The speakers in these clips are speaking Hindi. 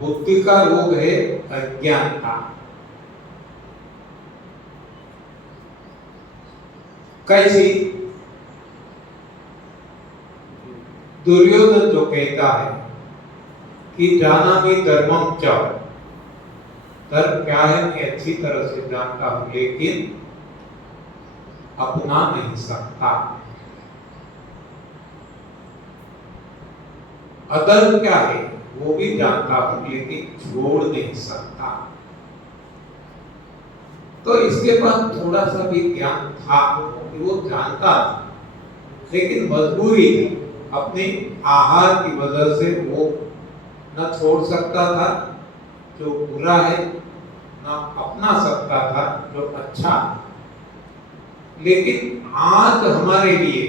बुद्धि का रोग है अज्ञानता। कैसी? दुर्योधन जो कहता है कि जानामि धर्मम च, धर्म क्या है मैं अच्छी तरह से जानता हूं लेकिन अपना नहीं सकता। अधर्म क्या है वो भी जानता हूं लेकिन छोड़ नहीं सकता। तो इसके पास थोड़ा सा भी ज्ञान था कि वो जानता था लेकिन मजबूरी थी, अपने आहार की वजह से वो न छोड़ सकता था जो बुरा है, न अपना सकता था जो अच्छा। लेकिन आज हमारे लिए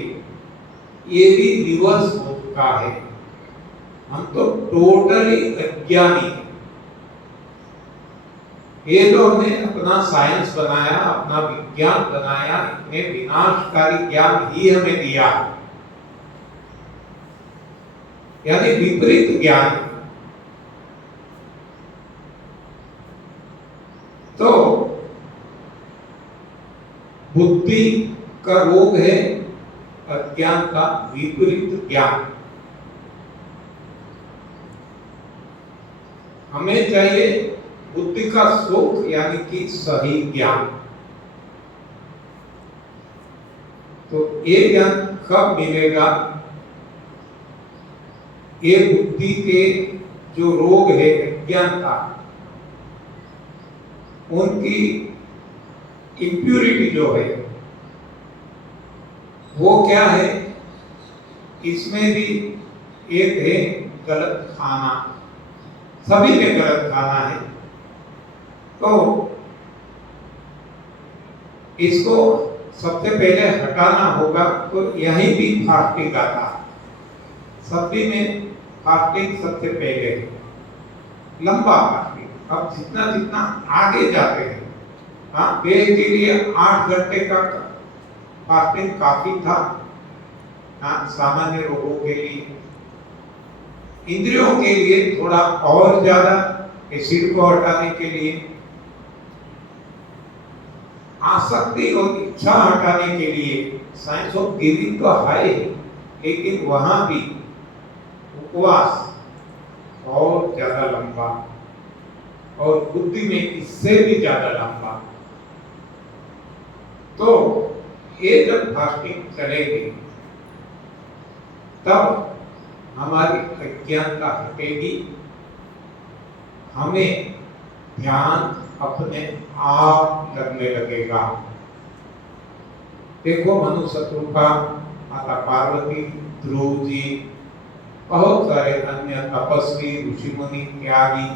ये भी रिवर्स हो चुका है। हम तो टोटली अज्ञानी हैं। ये जो हमने अपना साइंस बनाया, अपना विज्ञान बनाया, इतने विनाशकारी ज्ञान ही हमें दिया, यानी विपरीत ज्ञान। तो बुद्धि का रोग है अज्ञान का विपरीत ज्ञान। हमें चाहिए बुद्धि का सुख यानी कि सही ज्ञान। तो ये ज्ञान कब मिलेगा? ये बुद्धि के जो रोग है अज्ञानता, उनकी इम्प्यूरिटी जो है वो क्या है? इसमें भी एक है गलत खाना। सभी ने गलत खाना है। तो इसको सबसे पहले हटाना होगा। तो यही भी फास्टिंग आता है। सभी में फास्टिंग सबसे पहले है, लंबा फास्टिंग। अब जितना जितना आगे जाते हैं, हाँ, वेद के लिए 8 घंटे का फास्टिंग काफी था, हाँ, सामान्य लोगों के लिए। इंद्रियों के लिए थोड़ा और ज्यादा, एसिड को हटाने के लिए, आसक्ति और इच्छा हटाने के लिए साइंस ऑफ गिविंग तो है, लेकिन वहां भी उपवास और ज्यादा लंबा, और बुद्धि में इससे भी ज्यादा लंबा। तो ये जब फास्टिंग चलेगी तब हमारी अज्ञानता हटेगी, हमें ध्यान अपने आप लगने लगेगा। देखो मनु शत्रुघ्न, माता पार्वती, ध्रुव जी, बहुत सारे अन्य तपस्वी, ऋषि मुनि, त्यागी,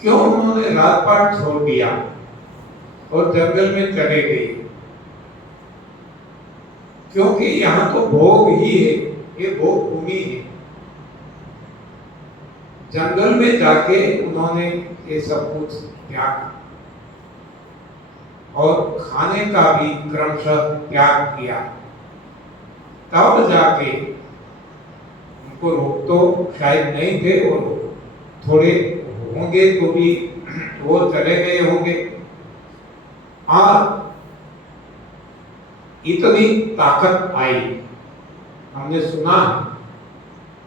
क्यों उन्होंने राजपाट छोड़ दिया और जंगल में चले गए? क्योंकि यहाँ तो भोग ही है, ये भोग भूमि है। जंगल में जाके उन्होंने ये सब कुछ त्याग और खाने का भी क्रमशः त्याग किया। तब जाके उनको रोग तो शायद नहीं थे, और थोड़े होंगे तो भी वो चले गए होंगे। और इतनी ताकत आई। हमने सुना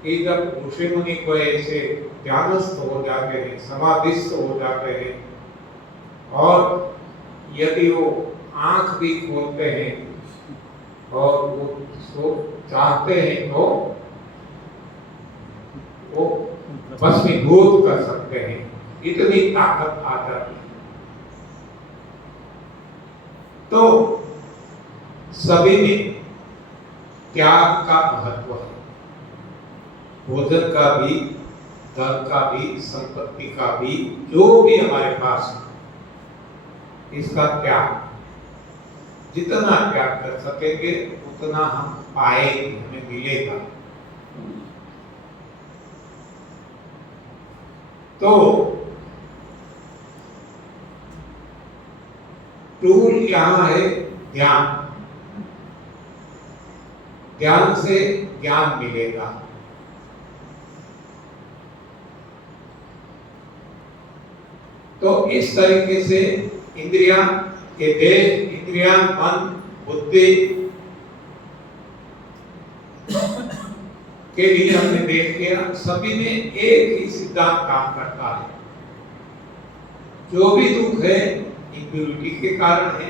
कि जब ऋषि मुनि को ऐसे ध्यानस्थ हो जाते हैं, समाधिस्थ हो जाते हैं, और यदि वो आंख भी खोलते हैं और वो सो चाहते हैं तो वो भस्मीभूत कर सकते हैं, इतनी ताकत आ जाती है। तो सभी में त्याग का महत्व है। भोजन का भी, धन का भी, संपत्ति का भी, जो भी हमारे पास है, इसका त्याग, जितना त्याग कर सकेंगे उतना हम पाएंगे, हमें मिलेगा। तो टूल यहां है ध्यान। ध्यान से ज्ञान मिलेगा। तो इस तरीके से इंद्रियां, ये देह, इंद्रियां, मन, बुद्धि के लिए हमने देख लिया, सभी में एक ही सिद्धांत काम करता है। जो भी दुख है इम्प्यूरिटी के कारण है,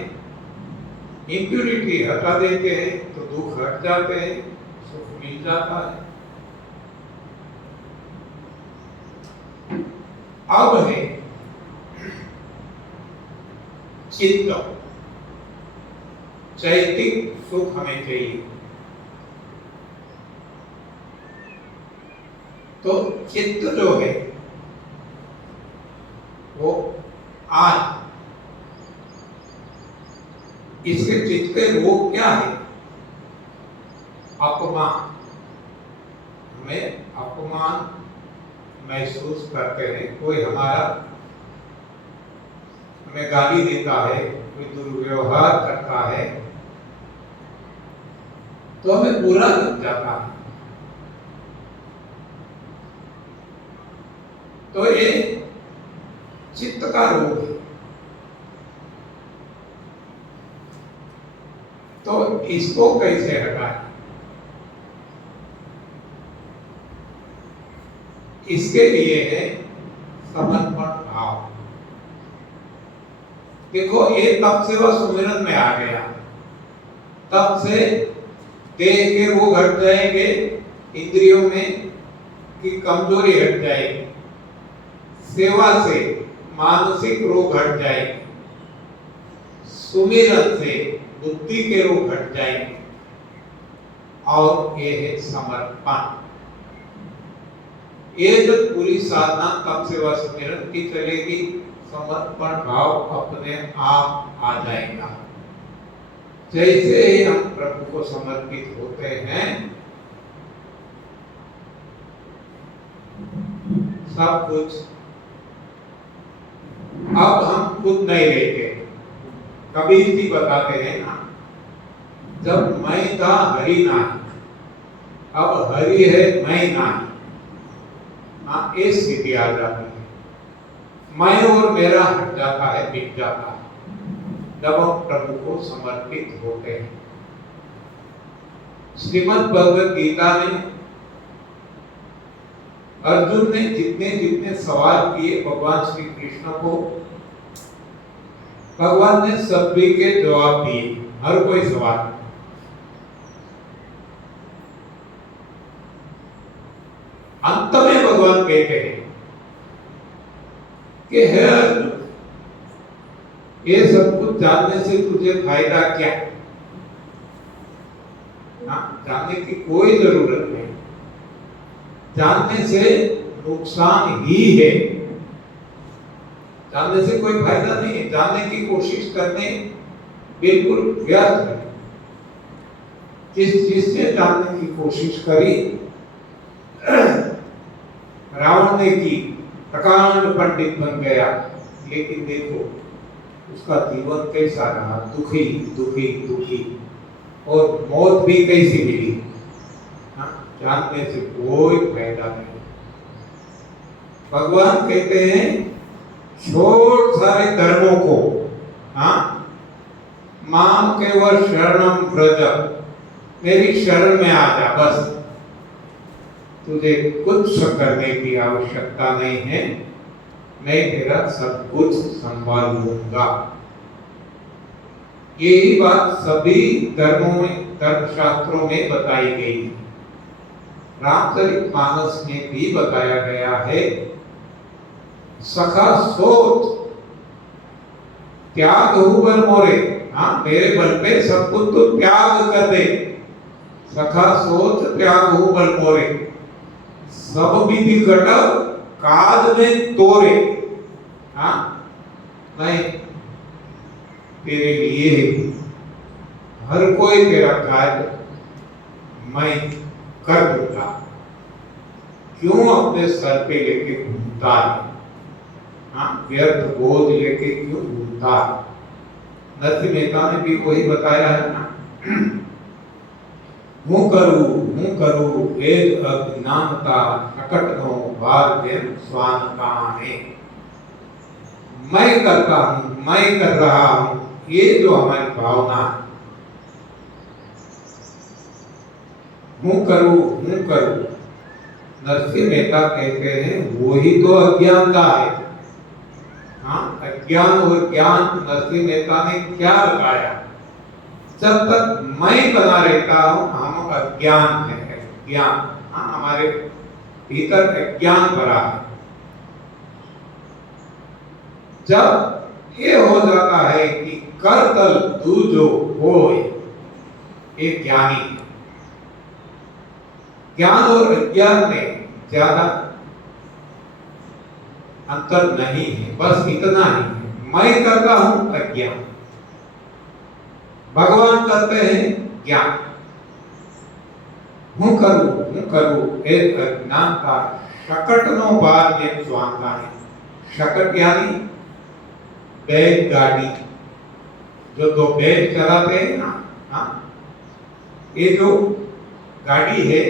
इम्प्यूरिटी हटा देते हैं तो दुख हट जाते हैं, सुख मिल जाता है। अब है चित्त, चैतिक सुख हमें चाहिए। तो चित्त जो है वो आज, इसके चित्त के रोग क्या है? अपमान, हमें अपमान महसूस करते हैं। कोई हमारा हमें गाली देता है, कोई दुर्व्यवहार करता है तो हमें बुरा लग जाता है। तो ये चित्त का रोग है। तो इसको कैसे हटाएं? इसके लिए है समर्पण भाव। देखो, ये तब से वह सुमिरन में आ गया, तब से देह के रोग हट जाएंगे, इंद्रियों में की कमजोरी हट जाएगी, सेवा से मानसिक रोग हट जाएंगे, सुमिरन से बुद्धि के रोग हट जाएंगे, और ये है समर्पण। ये जो पूरी साधना तब से वह सुमिरन की चलेगी, समर्पण भाव अपने आप आ जाएगा। जैसे ही हम प्रभु को समर्पित होते हैं, सब कुछ अब हम खुद नहीं लेते। कबीर जी बताते हैं ना, जब मैं था हरि नहीं, अब हरि है मैं नहीं। हाँ, ये स्थिति आ जाती है, मैं और मेरा हट जाता है, मिट जाता है जब हम प्रभु को समर्पित होते हैं। श्रीमद् भगवद गीता में अर्जुन ने जितने जितने सवाल किए भगवान श्री कृष्ण को, भगवान ने सभी के जवाब दिए, हर कोई सवाल। अंत में भगवान कहते हैं कि हे अर्जुन, ये सब कुछ जानने से तुझे फायदा क्या? जानने की कोई जरूरत नहीं, जानने से नुकसान ही है, जानने से कोई फायदा नहीं है। जानने की कोशिश करने बिल्कुल व्यर्थ है। जिसने जानने की कोशिश करी, रावण ने की, प्रकांड पंडित बन गया, लेकिन देखो उसका जीवन कैसा रहा, दुखी दुखी दुखी, और मौत भी कैसी मिली। जानने से कोई फायदा नहीं। भगवान कहते हैं छोड़ सारे धर्मों को, माम केवल शरणम व्रज, मेरी शरण में आ जा, बस तुझे कुछ करने की आवश्यकता नहीं है, मैं तेरा सब कुछ संभाल लूंगा। यही बात सभी धर्मों में, धर्मशास्त्रों में बताई गई है। रामचरितमानस में भी बताया गया है, सखा सोच त्याग हूं बल मोरे, मेरे बल पे सब कुछ तो त्याग कर दे। सखा सोच त्याग हूं बल मोरे, सब विधि घटक काज में तोरे। नहीं, तेरे लिए हर कोई तेरा कार्य मैं कर दूंगा। क्यों अपने सर पे लेके घूमता है? व्यर्थ बोझ लेके क्यों घूमता है? नरसिंह मेहता ने भी वही बताया है ना, हूँ करूँ वेद अज्ञानता, प्रकट हो भार स्वान काने। मैं करता हूं, मैं कर रहा हूं, ये जो हमारी भावना है, हूं करूं, नरसिंह मेहता कहते हैं वही तो अज्ञानता है। हाँ, अज्ञान और ज्ञान नरसिंह मेहता ने क्या लगाया? जब तक मैं बना रहता हूं हम अज्ञान है, ज्ञान। हाँ, हमारे भीतर अज्ञान भरा है। जब ये हो जाता है कि करतल तू जो होए, ये ज्ञानी। ज्ञान और अज्ञान में ज्यादा अंतर नहीं है, बस इतना ही है। मैं करता हूं अज्ञान, भगवान करते हैं ज्ञान। हूं करूं एक अज्ञान का शकट नो बार ये स्वांता है। शकट यानी बैलगाड़ी, जो दो बैल चलाते हैं ना। हाँ, ये जो गाड़ी है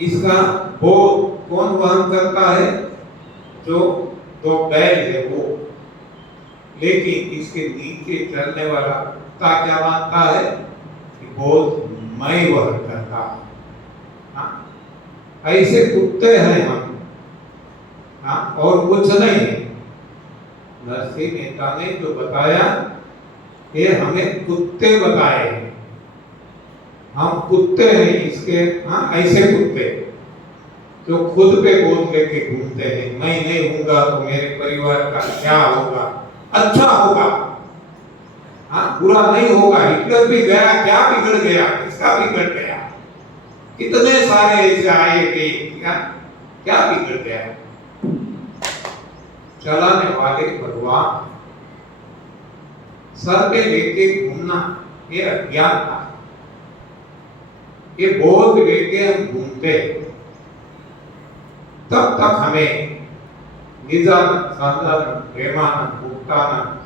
इसका बोझ कौन वहन करता है? जो दो बैल है वो। लेकिन इसके नीचे चलने वाला कुत्ता क्या मानता है कि बोझ मैं वहन करता हूं। हाँ, ऐसे कुत्ते हैं हम। हाँ, और कुछ नहीं है। नरसिंह मेहता ने जो बताया ये हमें कुत्ते बताए हैं। हम कुत्ते हैं इसके। हाँ, ऐसे कुत्ते जो खुद पे बोझ लेके घूमते हैं, मैं नहीं हूंगा तो मेरे परिवार का क्या होगा? अच्छा होगा। हाँ, बुरा नहीं होगा। हिटलर भी गया, क्या बिगड़ गया? किसका बिगड़ गया? कितने सारे ऐसे आए थे, क्या बिगड़ गया? चलाने वाले भगवान। सर पे लेके घूमना ये अज्ञान था। ये बोझ लेके हम घूमते, तब तक हमें निजानंद, सच्चिदानंद, प्रेमानंद, मुक्तानंद,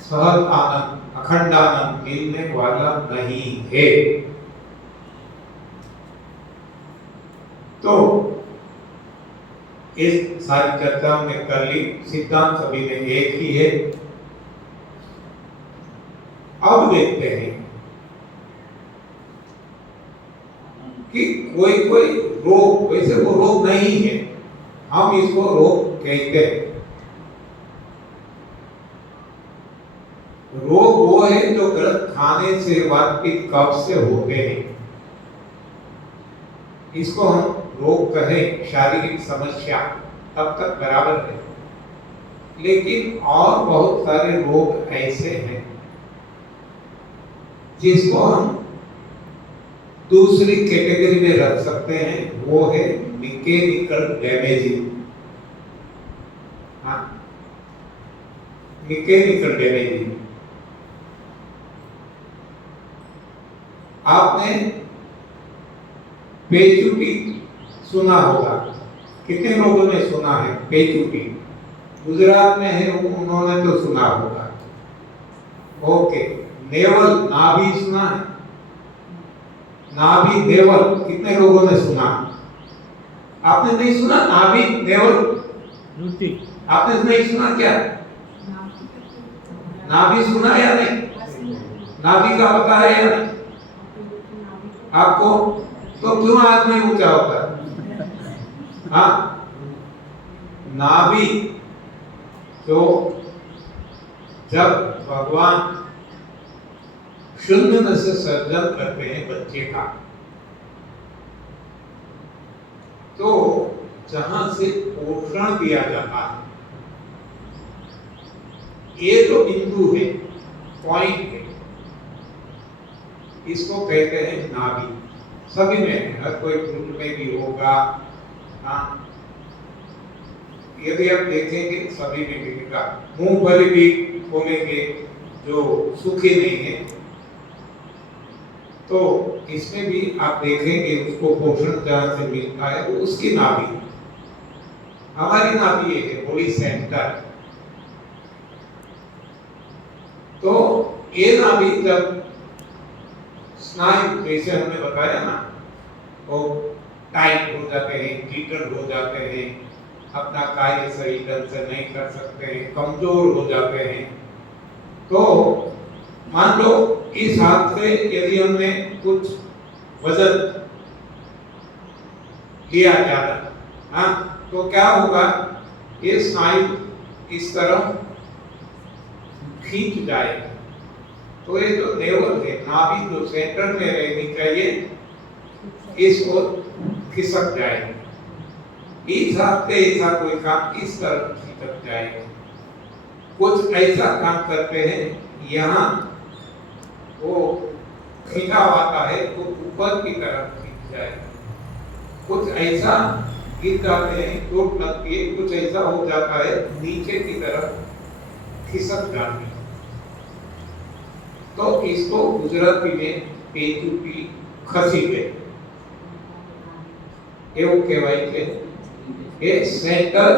सहज आनंद, अखंडानंद मिलने वाला नहीं है। तो इस सारी चर्चा हमने कर ली, सिद्धांत सभी में एक ही है। अब देखते हैं कि कोई कोई रोग, वैसे वो रोग नहीं है, हम इसको रोग कहते हैं। रोग वो है जो गलत खाने से, वातपित्त, कब्ज से होते हैं। इसको हम रोग कहें, शारीरिक समस्या, तब तक बराबर है। लेकिन और बहुत सारे रोग ऐसे हैं जिसको हम दूसरी कैटेगरी में रख सकते हैं। वो है मैकेनिकल डैमेजिंग। हाँ, मैकेनिकल डैमेजिंग। आपने पेचुटी सुना होगा, कितने लोगों ने सुना है? पेचुटी गुजरात में है, उन्होंने तो सुना होगा। ओके, नेवल, नाभि सुना है? नाभि, नेवल कितने लोगों ने सुना? आपने नहीं सुना? नाभि, नेवल आपने नहीं सुना क्या? नाभि सुना या नहीं? नाभि का पता है या नहीं आपको? तो क्यों हाथ नहीं ऊंचा होता? हाँ, नाभि तो जब भगवान शून्य में से सर्जन करते हैं बच्चे का, तो जहां से पोषण दिया जाता है, ये जो बिंदु है, पॉइंट है, इसको कहते हैं नाभि। सभी में, हर कोई फ्रूट में भी होगा। हाँ, यदि आप देखेंगे सभी में मिलेगा। मूंगफली भी खोलेंगे जो सूखी नहीं है, तो इसमें भी आप देखेंगे उसको पोषण जहां से मिलता है वो उसकी नाभि। हमारी नाभि ये है, बॉडी सेंटर। तो ये नाभि जब स्नायु, जैसे हमने बताया ना, वो टाइट हो जाते हैं, हीटर हो जाते हैं, अपना कार्य सही ढंग से नहीं कर सकते हैं, कमजोर हो जाते हैं। तो मान लो इस हाथ से यदि हमने कुछ वजन लिया ज्यादा, हाँ, तो क्या होगा, ये स्नायु इस तरफ खींच जाएगा। तो ये जो नेवल है, नाभि जो सेंटर में रहनी चाहिए, इस ओर खिसक जाएगी। इस हाथ से ऐसा कोई काम इस तरफ खिसक जाएगा। कुछ ऐसा काम करते हैं, यहाँ वो खिंचाव आता है तो ऊपर की तरफ खींच जाएगा। कुछ ऐसा गिर जाते हैं, चोट लगती है, कुछ ऐसा हो जाता है नीचे की तरफ खिसक जाती है। तो इसको गुजराती में पेचूकी खसी गए એવું કહેવાય છે કે सेंटर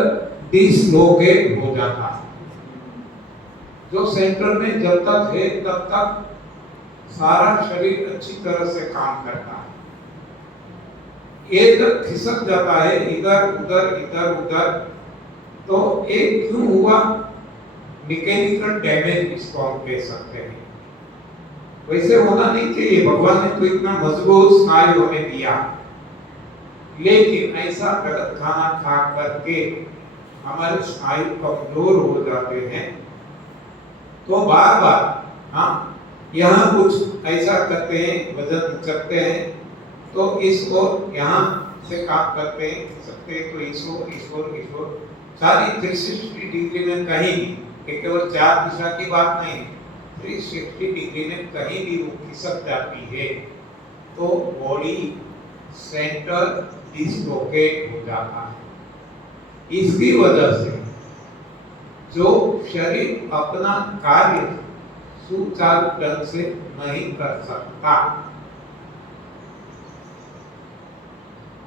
डिसलोकेट हो जाता है। जो सेंटर में जब तक है तब तक सारा शरीर अच्छी तरह से काम करता है। ये जब खिसक जाता है इधर उधर इधर उधर, तो ये क्यों हुआ, मैकेनिकल डैमेज इसको हम कह सकते हैं। वैसे होना नहीं चाहिए, भगवान ने तो इतना मजबूत स्नायु हमें दिया, लेकिन ऐसा गलत खाना खा करके हमारे स्नायु कमजोर हो जाते हैं। तो बार बार हाँ यहाँ कुछ ऐसा करते हैं, वजन उचकते हैं, तो इसको यहाँ से काम करते हैं, सकते हैं, तो इसको सारी 360 डिग्री में कहीं भी, केवल 4 दिशा की बात नहीं, 360 डिग्री में कहीं भी वो खिसक जाती है। तो बॉडी सेंटर डिसलोकेट हो जाता है। इसकी वजह से जो शरीर अपना कार्य सुचारू ढंग से नहीं कर सकता,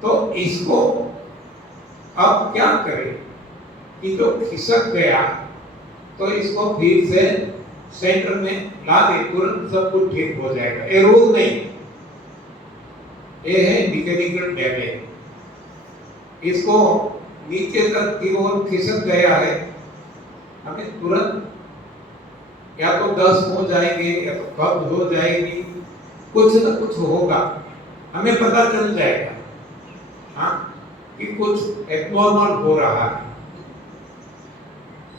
तो इसको अब क्या करें कि जो खिसक गया तो इसको फिर से सेंटर में ला दे, तुरंत सब कुछ ठीक हो जाएगा। ये रोग नहीं, ये है मैकेनिकल डैमेज। इसको नीचे तक की ओर खिसक गया है, हमें तुरंत या तो दस्त हो जाएंगे या तो कब्ज हो जाएगी, कुछ न कुछ होगा, हमें पता चल जाएगा हाँ कि कुछ एब्नॉर्मल हो रहा है।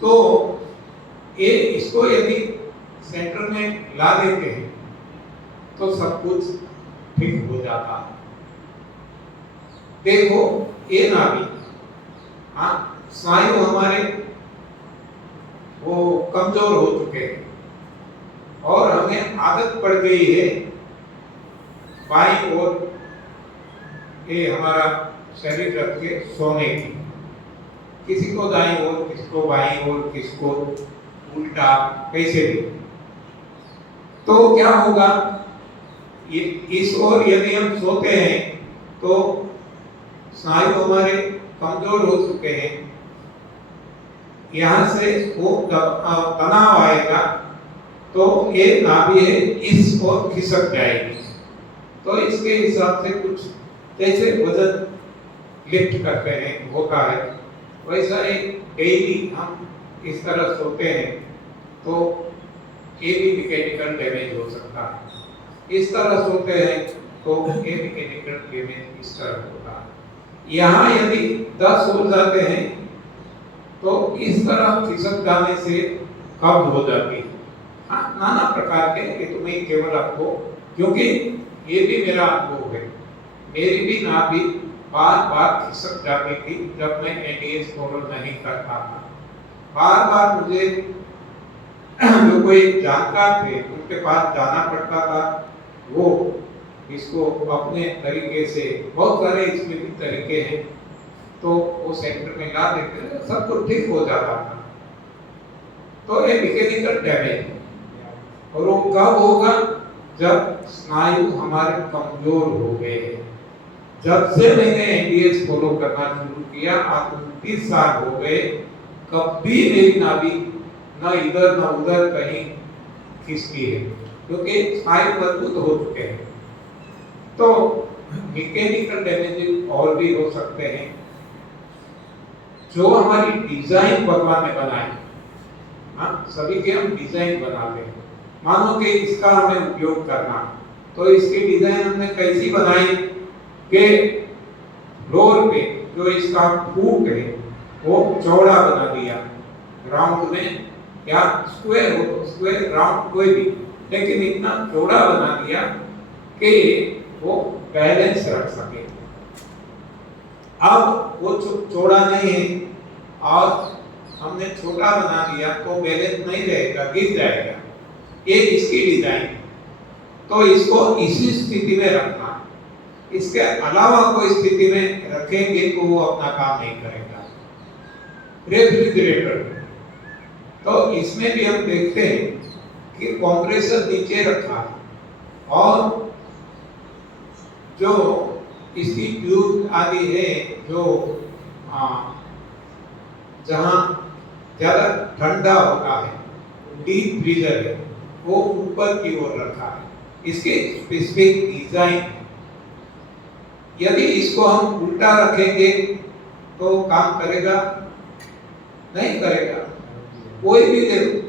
तो ये इसको यदि सेंटर में ला देते हैं तो सब कुछ ठीक हो जाता है। देखो ये नाभि, हाँ, स्नायु हमारे वो कमजोर हो चुके हैं और हमें आदत पड़ गई है बाईं ओर ये हमारा शरीर रख के सोने की, किसी को दाईं ओर, किसी को बाईं ओर, किसी को उल्टा, कैसे भी। तो क्या होगा, ये इस ओर यदि हम सोते हैं तो स्नायु हमारे कमजोर हो चुके हैं, यहाँ से वो तनाव आएगा तो ये नाभि है इस ओर खिसक जाएगी। तो इसके हिसाब से कुछ जैसे वजन लिफ्ट करते हैं होता है, वैसा एक डेली हम इस तरह सोते हैं तो ये भी मैकेनिकल डैमेज हो सकता है। इस तरह सोते हैं तो ये मैकेनिकल डैमेज इस तरह होता है। यहाँ यदि 10 हो जाते हैं तो इस तरह खिसक जाने से कब्ज हो जाती है। हाँ, नाना प्रकार के, ये तो मैं केवल आपको, क्योंकि ये भी मेरा अनुभव है, मेरी भी नाभि बार बार खिसक जाती थी जब मैं एडीएस फॉलो नहीं करता था। बार बार मुझे जो कोई जानकार थे उनके पास जाना पड़ता था, वो इसको अपने तरीके से, बहुत सारे इसमें भी तरीके हैं, तो वो सेंटर में ला देते हैं, सब कुछ ठीक हो जाता था। तो ये मैकेनिकल डैमेज, और वो कब होगा, जब स्नायु हमारे कमजोर हो गए हैं। जब से मैंने एनडीएस फॉलो करना शुरू किया, आज 29 साल हो गए, कभी मेरी नाभि न इधर न उधर कहीं खिसकी है, क्योंकि स्नायु मजबूत हो चुके हैं। तो मैकेनिकल डैमेज और भी हो सकते हैं। जो हमारी डिजाइन भगवान ने बनाई, हाँ सभी के हम डिजाइन बनाते हैं। मानो कि इसका हमें उपयोग करना, तो इसकी डिजाइन हमने कैसी बनाई कि फ्लोर पे जो इसका फूट है वो चौड़ा बना दिया, राउंड में या स्क्वायर हो तो स्क्वायर, राउंड कोई भी, लेकिन इतना चौड़ा बना दिया कि वो बैलेंस रख सके। अब वो चौड़ा नहीं है और हमने छोटा बना दिया तो बैलेंस नहीं रहेगा, गिर जाएगा। ये इसकी डिजाइन है। तो इसको इसी स्थिति में रखना, इसके अलावा कोई स्थिति में रखेंगे तो वो अपना काम नहीं करेगा। रेफ्रिजरेटर, तो इसमें भी हम देखते हैं कि कंप्रेसर नीचे रखा है और जो इसकी ट्यूब आदि है, जो जहाँ ज्यादा ठंडा होता है, डीप फ्रीजर है, वो ऊपर की ओर रखा है। इसके स्पेसिफिक डिजाइन, यदि इसको हम उल्टा रखेंगे तो काम करेगा नहीं करेगा। कोई भी देखो,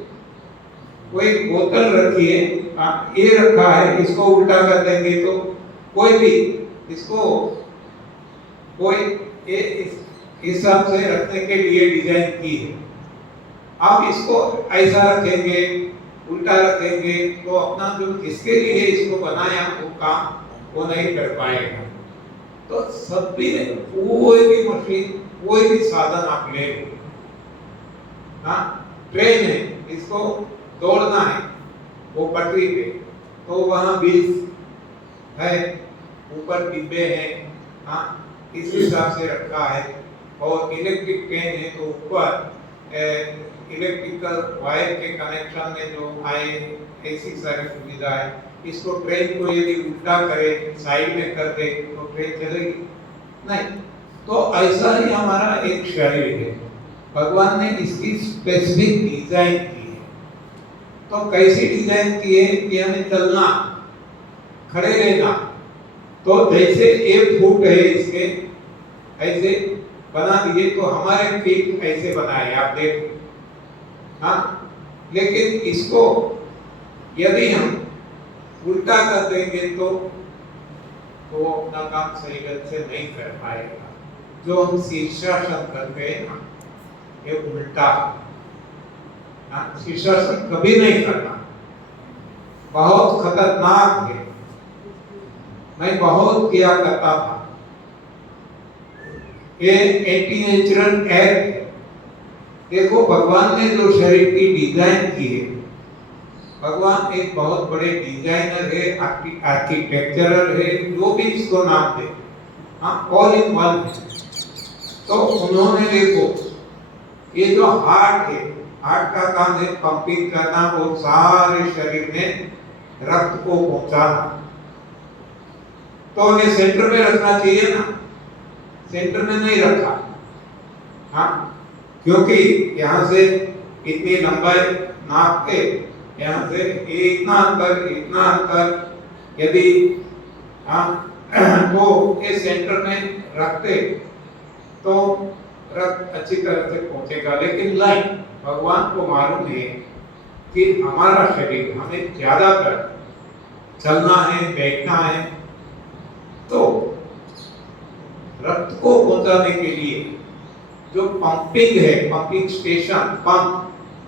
कोई बोतल रखी है, ये रखा है, इसको उल्टा कर देंगे तो कोई भी इसको कोई इस हिसाब से रखने के लिए डिजाइन की है। आप इसको ऐसा रखेंगे, उल्टा रखेंगे तो अपना जो जिसके लिए इसको बनाया वो काम वो नहीं कर पाएगा। तो सभी में कोई भी मशीन, कोई भी साधन आप ले लो, हाँ ट्रेन है, इसको दौड़ना है वो पटरी पे, तो वहाँ व्हील्स है, ऊपर डिब्बे हैं, हाँ इस हिसाब से रखा है। और इलेक्ट्रिक ट्रेन है तो ऊपर इलेक्ट्रिकल वायर के कनेक्शन में जो आए, ऐसी सारी सुविधा है। इसको ट्रेन को यदि उल्टा करे, साइड में कर दे तो ट्रेन चलेगी नहीं। तो ऐसा ही हमारा एक शरीर है, भगवान ने इसकी स्पेसिफिक डिजाइन की है। तो कैसी डिजाइन की है कि हमें चलना, खड़े रहना, तो जैसे एक फुट है इसके ऐसे बना दिए, तो हमारे फीट ऐसे बनाए आप देखो, हाँ। लेकिन इसको यदि हम उल्टा कर देंगे तो वो अपना काम सही गत से नहीं कर पाएगा। जो हम शीर्षासन करते हैं ना, ये उल्टा, हाँ शीर्षासन कभी नहीं करना, बहुत खतरनाक है। मैं बहुत किया करता था, ये एंटी नेचुरल एयर है। देखो भगवान ने जो शरीर की डिजाइन की है, भगवान एक बहुत बड़े डिजाइनर है, आर्किटेक्चरल है, जो भी इसको नाम दे, हाँ ऑल इन वन है। तो उन्होंने देखो ये जो हार्ट है, हार्ट का काम है पंपिंग करना और सारे शरीर में रक्त को पहुंचाना। तो ये सेंटर में रखना चाहिए ना, सेंटर में नहीं रखा, हाँ क्योंकि यहाँ से इतनी लंबाई नाप के यहाँ से इतना अंतर यदि हाँ तो ये सेंटर में रखते तो रक्त अच्छी तरह से पहुंचेगा। लेकिन नहीं, भगवान को मालूम है कि हमारा शरीर, हमें ज्यादातर चलना है, बैठना है, तो रक्त को पहुंचाने के लिए जो पंपिंग है, पंपिंग स्टेशन, पंप